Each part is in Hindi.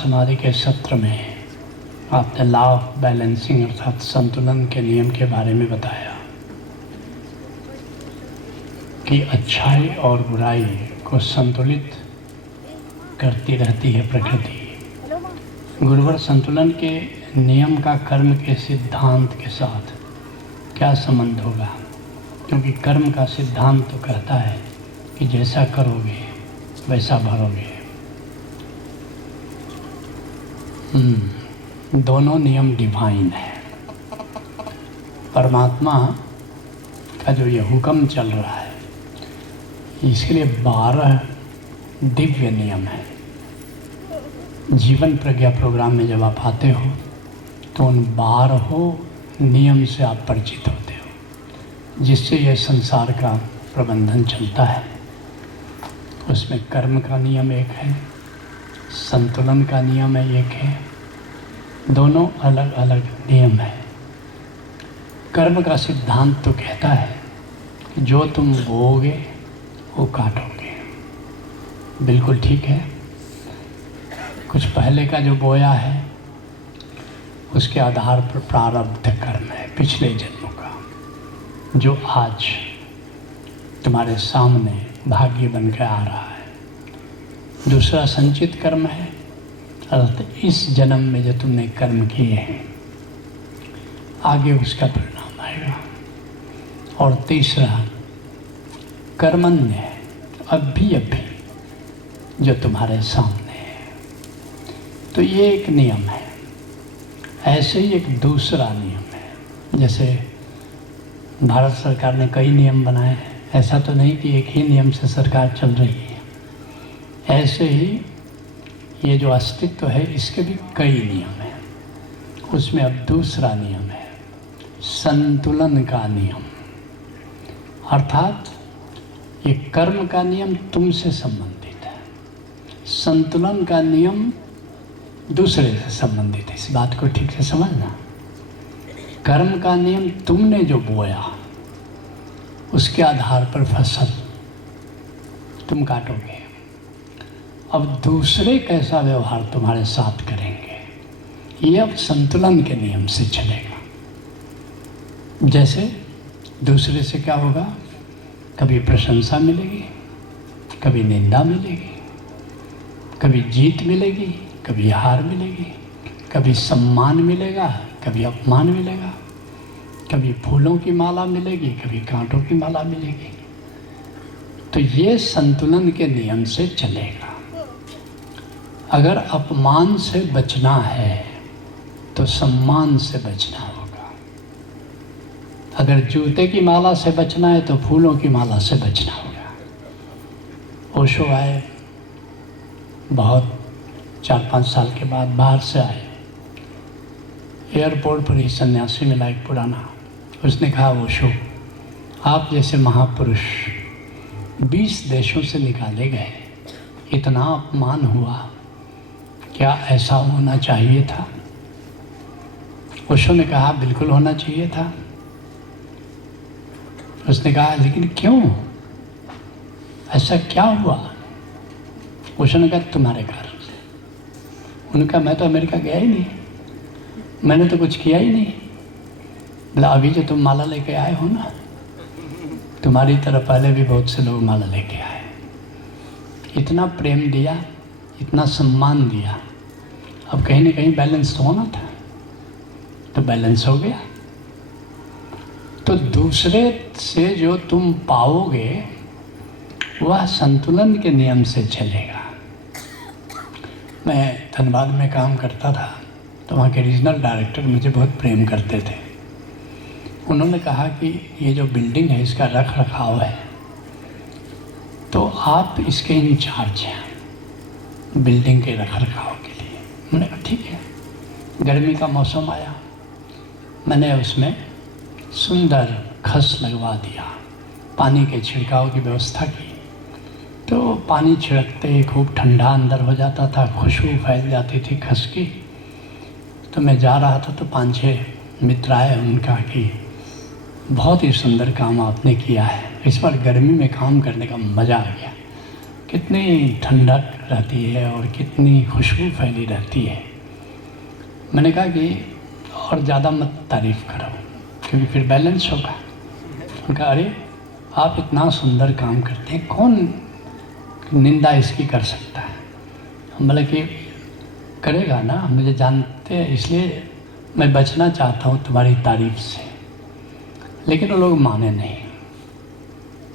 समाधि के सत्र में आपने लॉ ऑफ बैलेंसिंग अर्थात संतुलन के नियम के बारे में बताया कि अच्छाई और बुराई को संतुलित करती रहती है प्रकृति। गुरुवर, संतुलन के नियम का कर्म के सिद्धांत के साथ क्या संबंध होगा? क्योंकि कर्म का सिद्धांत तो कहता है कि जैसा करोगे वैसा भरोगे। दोनों नियम डिवाइन है। परमात्मा का जो ये हुक्म चल रहा है, इसके लिए 12 दिव्य नियम है। जीवन प्रज्ञा प्रोग्राम में जब आप आते हो तो उन 12 नियम से आप परिचित होते हो, जिससे यह संसार का प्रबंधन चलता है। उसमें कर्म का नियम एक है, संतुलन का नियम एक है। दोनों अलग अलग नियम है। कर्म का सिद्धांत तो कहता है कि जो तुम बोओगे वो काटोगे। बिल्कुल ठीक है। कुछ पहले का जो बोया है उसके आधार पर प्रारब्ध कर्म है पिछले जन्मों का, जो आज तुम्हारे सामने भाग्य बन के आ रहा है। दूसरा संचित कर्म है, अर्थात इस जन्म में जो तुमने कर्म किए हैं आगे उसका परिणाम आएगा। और तीसरा कर्मण्य है, अभी जो तुम्हारे सामने है। तो ये एक नियम है। ऐसे ही एक दूसरा नियम है। जैसे भारत सरकार ने कई नियम बनाए हैं, ऐसा तो नहीं कि एक ही नियम से सरकार चल रही है। ऐसे ही ये जो अस्तित्व है इसके भी कई नियम हैं। उसमें अब दूसरा नियम है संतुलन का नियम। अर्थात ये कर्म का नियम तुमसे संबंधित है, संतुलन का नियम दूसरे से संबंधित है। इस बात को ठीक से समझना। कर्म का नियम तुमने जो बोया उसके आधार पर फसल तुम काटोगे। अब दूसरे कैसा व्यवहार तुम्हारे साथ करेंगे, ये अब संतुलन के नियम से चलेगा। जैसे दूसरे से क्या होगा, कभी प्रशंसा मिलेगी, कभी निंदा मिलेगी, कभी जीत मिलेगी, कभी हार मिलेगी, कभी सम्मान मिलेगा, कभी अपमान मिलेगा, कभी फूलों की माला मिलेगी, कभी कांटों की माला मिलेगी। तो ये संतुलन के नियम से चलेगा। अगर अपमान से बचना है तो सम्मान से बचना होगा। अगर जूते की माला से बचना है तो फूलों की माला से बचना होगा। ओशो आए, बहुत 4-5 साल के बाद बाहर से आए। एयरपोर्ट पर ही सन्यासी मिला एक पुराना। उसने कहा, ओशो, आप जैसे महापुरुष 20 देशों से निकाले गए, इतना अपमान हुआ, क्या ऐसा होना चाहिए था? ओशो ने कहा, बिल्कुल होना चाहिए था। उसने कहा, लेकिन क्यों, ऐसा क्या हुआ? ओशो ने कहा, तुम्हारे कारण से। उनका मैं तो अमेरिका गया ही नहीं, मैंने तो कुछ किया ही नहीं। बोला, अभी जो तुम माला लेके आए हो ना, तुम्हारी तरह पहले भी बहुत से लोग माला लेके आए। इतना प्रेम दिया, इतना सम्मान दिया, अब कहीं ना कहीं बैलेंस तो होना था, तो बैलेंस हो गया। तो दूसरे से जो तुम पाओगे वह संतुलन के नियम से चलेगा। मैं धनबाद में काम करता था तो वहाँ के रीजनल डायरेक्टर मुझे बहुत प्रेम करते थे। उन्होंने कहा कि ये जो बिल्डिंग है इसका रख रखाव है, तो आप इसके इंचार्ज हैं बिल्डिंग के रख रखाव के लिए। मैंने कहा ठीक है। गर्मी का मौसम आया, मैंने उसमें सुंदर खस लगवा दिया, पानी के छिड़काव की व्यवस्था की। तो पानी छिड़कते ही खूब ठंडा अंदर हो जाता था, खुशबू फैल जाती थी खस की। तो मैं जा रहा था तो 5-6 मित्र आए, उनका कि बहुत ही सुंदर काम आपने किया है, इस बार गर्मी में काम करने का मज़ा आ गया। कितनी ठंडक रहती है और कितनी खुशबू फैली रहती है। मैंने कहा कि और ज़्यादा मत तारीफ़ करो क्योंकि फिर बैलेंस होगा। उनका अरे आप इतना सुंदर काम करते हैं, कौन निंदा इसकी कर सकता है। हम बोले कि करेगा ना, मुझे जानते हैं इसलिए मैं बचना चाहता हूँ तुम्हारी तारीफ से। लेकिन वो लोग माने नहीं।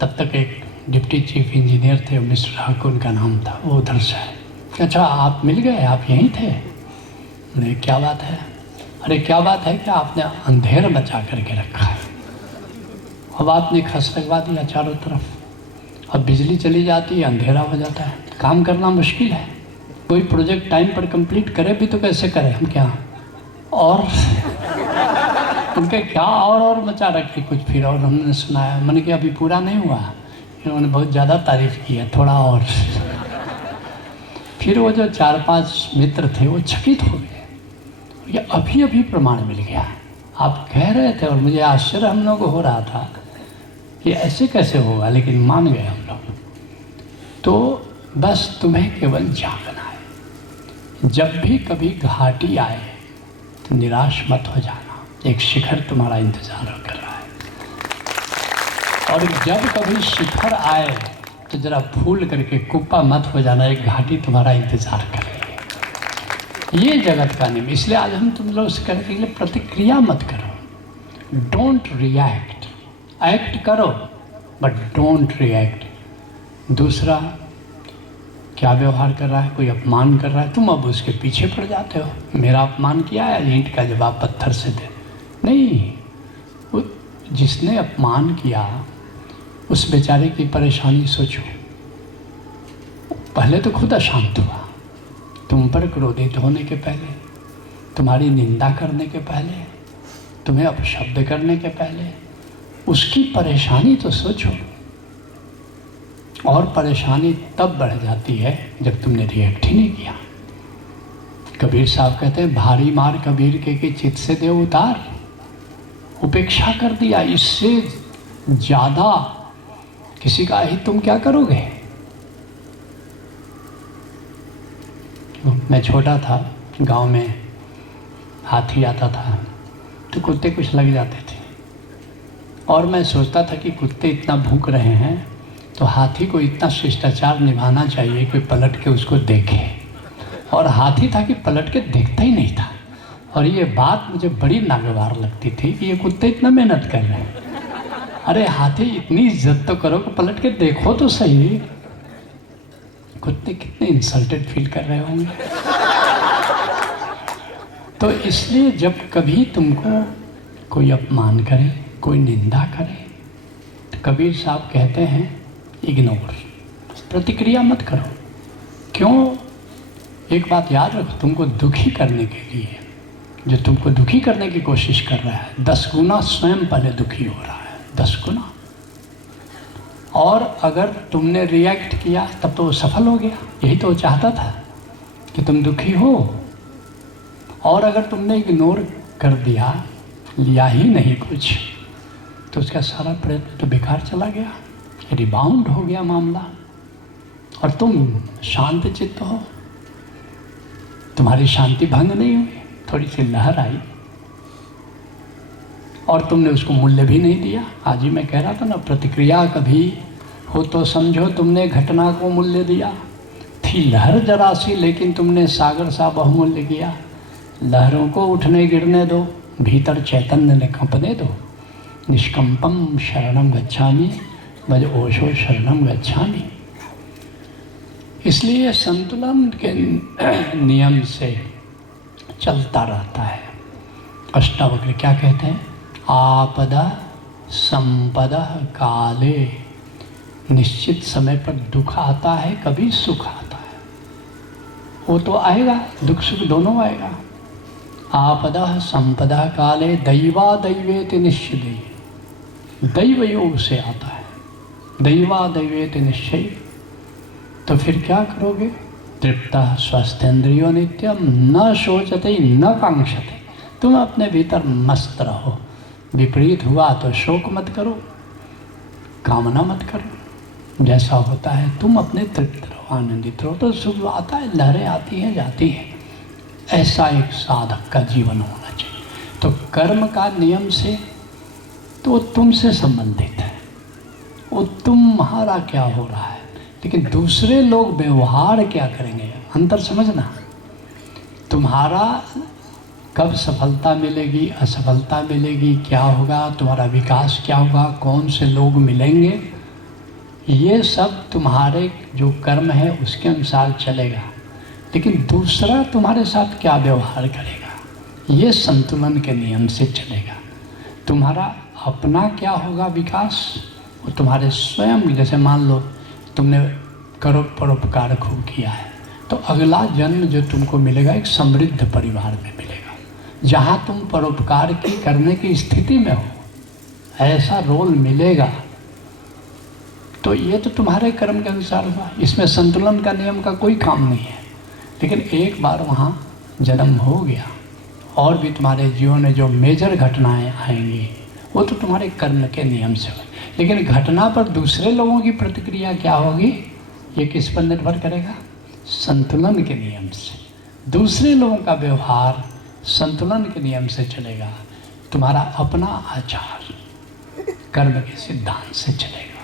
तब तक एक डिप्टी चीफ इंजीनियर थे, मिस्टर ठाकुर उनका नाम था, वो उधर से आए। अच्छा आप मिल गए, आप यहीं थे? नहीं, क्या बात है? अरे क्या बात है कि आपने अंधेर मचा करके रखा है। अब आपने खस लगवा दिया चारों तरफ, अब बिजली चली जाती है, अंधेरा हो जाता है, काम करना मुश्किल है। कोई प्रोजेक्ट टाइम पर कंप्लीट करे भी तो कैसे करें हम, क्या और उनके क्या और मचा रखी कुछ। फिर और हमने सुनाया, मैंने कि अभी पूरा नहीं हुआ, इन्होंने बहुत ज़्यादा तारीफ़ की है, थोड़ा और। फिर वो जो 4-5 मित्र थे वो चकित हो गए, ये अभी अभी प्रमाण मिल गया। आप कह रहे थे और मुझे आश्चर्य हम लोग को हो रहा था कि ऐसे कैसे होगा, लेकिन मान गए हम लोग। तो बस तुम्हें केवल जागना है। जब भी कभी घाटी आए तो निराश मत हो जाना, एक शिखर तुम्हारा इंतजार कर रहा है। और जब कभी शिखर आए तो जरा फूल करके कुप्पा मत हो जाना, एक घाटी तुम्हारा इंतजार कर रही है। ये जगत का नियम। इसलिए आज हम तुम लोग से करने के लिए प्रतिक्रिया मत करो, डोंट रिएक्ट। एक्ट करो बट डोंट रिएक्ट। दूसरा क्या व्यवहार कर रहा है, कोई अपमान कर रहा है, तुम अब उसके पीछे पड़ जाते हो। मेरा अपमान किया है, ईंट का जवाब पत्थर से दे। नहीं, वो जिसने अपमान किया उस बेचारे की परेशानी सोचो। पहले तो खुद अशांत हुआ, तुम पर क्रोधित होने के पहले, तुम्हारी निंदा करने के पहले, तुम्हें अपशब्द करने के पहले, उसकी परेशानी तो सोचो। और परेशानी तब बढ़ जाती है जब तुमने रिएक्ट ही नहीं किया। कबीर साहब कहते हैं, भारी मार कबीर के चित से दे उतार। उपेक्षा कर दिया, इससे ज़्यादा किसी का हित तुम क्या करोगे। मैं छोटा था, गांव में हाथी आता था तो कुत्ते कुछ लग जाते थे, और मैं सोचता था कि कुत्ते इतना भूख रहे हैं तो हाथी को इतना शिष्टाचार निभाना चाहिए, कोई पलट के उसको देखे। और हाथी था कि पलट के देखता ही नहीं था। और ये बात मुझे बड़ी नागवार लगती थी कि ये कुत्ते इतना मेहनत कर रहे हैं। अरे हाथी, इतनी इज्जत तो करो कि पलट के देखो तो सही। कुत्ते कितने इंसल्टेड फील कर रहे होंगे। तो इसलिए जब कभी तुमको कोई अपमान करे, कोई निंदा करे, तो कबीर साहब कहते हैं इग्नोर, प्रतिक्रिया मत करो। क्यों? एक बात याद रखो, तुमको दुखी करने के लिए, जो तुमको दुखी करने की कोशिश कर रहा है, 10 गुना स्वयं पहले दुखी हो रहा है, 10 गुना। और अगर तुमने रिएक्ट किया तब तो वो सफल हो गया। यही तो वो चाहता था कि तुम दुखी हो। और अगर तुमने इग्नोर कर दिया, लिया ही नहीं कुछ, तो उसका सारा प्रयत्न तो बेकार चला गया, रिबाउंड हो गया मामला। और तुम शांत चित्त हो, तुम्हारी शांति भंग नहीं हुई, थोड़ी सी लहर आई और तुमने उसको मूल्य भी नहीं दिया। आज ही मैं कह रहा था ना, प्रतिक्रिया कभी हो तो समझो तुमने घटना को मूल्य दिया। थी लहर जरा सी, लेकिन तुमने सागर सा बहुमूल्य किया। लहरों को उठने गिरने दो, भीतर चैतन्य ने कंपने दो। निष्कंपम शरणम गच्छामि, भज ओशो शरणम गच्छामि। इसलिए संतुलन के नियम से चलता रहता है। अष्टावक्र क्या कहते हैं? आपदा संपदा काले। निश्चित समय पर दुख आता है, कभी सुख आता है। वो तो आएगा, दुख सुख दोनों आएगा। आपदा संपदा काले दैवा दैवेति निश्चय। दैव योग से आता है, दैवा दैवेति निश्चय। तो फिर क्या करोगे? तृप्तः स्वस्थेन्द्रियो नित्यम न शोचते न कांक्षते। तुम अपने भीतर मस्त रहो। विपरीत हुआ तो शोक मत करो, कामना मत करो। जैसा होता है तुम अपने तृप्त रहो। आनंदित रहो। तो सुख आता है, लहरें आती हैं जाती हैं, ऐसा एक साधक का जीवन होना चाहिए। तो कर्म का नियम से तो वो तुमसे संबंधित है, वो तुम्हारा क्या हो रहा है, लेकिन दूसरे लोग व्यवहार क्या करेंगे, अंतर समझना। तुम्हारा कब सफलता मिलेगी, असफलता मिलेगी, क्या होगा, तुम्हारा विकास क्या होगा, कौन से लोग मिलेंगे, ये सब तुम्हारे जो कर्म है उसके अनुसार चलेगा। लेकिन दूसरा तुम्हारे साथ क्या व्यवहार करेगा, ये संतुलन के नियम से चलेगा। तुम्हारा अपना क्या होगा विकास, वो तुम्हारे स्वयं, जैसे मान लो तुमने परोपकार खूब किया है, तो अगला जन्म जो तुमको मिलेगा एक समृद्ध परिवार में मिलेगा, जहाँ तुम परोपकार की करने की स्थिति में हो, ऐसा रोल मिलेगा। तो ये तो तुम्हारे कर्म के अनुसार हुआ, इसमें संतुलन का नियम का कोई काम नहीं है। लेकिन एक बार वहाँ जन्म हो गया और भी तुम्हारे जीवन में जो मेजर घटनाएं आएंगी वो तो तुम्हारे कर्म के नियम से हो। लेकिन घटना पर दूसरे लोगों की प्रतिक्रिया क्या होगी, ये किस पर निर्भर करेगा, संतुलन के नियम से। दूसरे लोगों का व्यवहार संतुलन के नियम से चलेगा, तुम्हारा अपना आचार कर्म के सिद्धांत से चलेगा।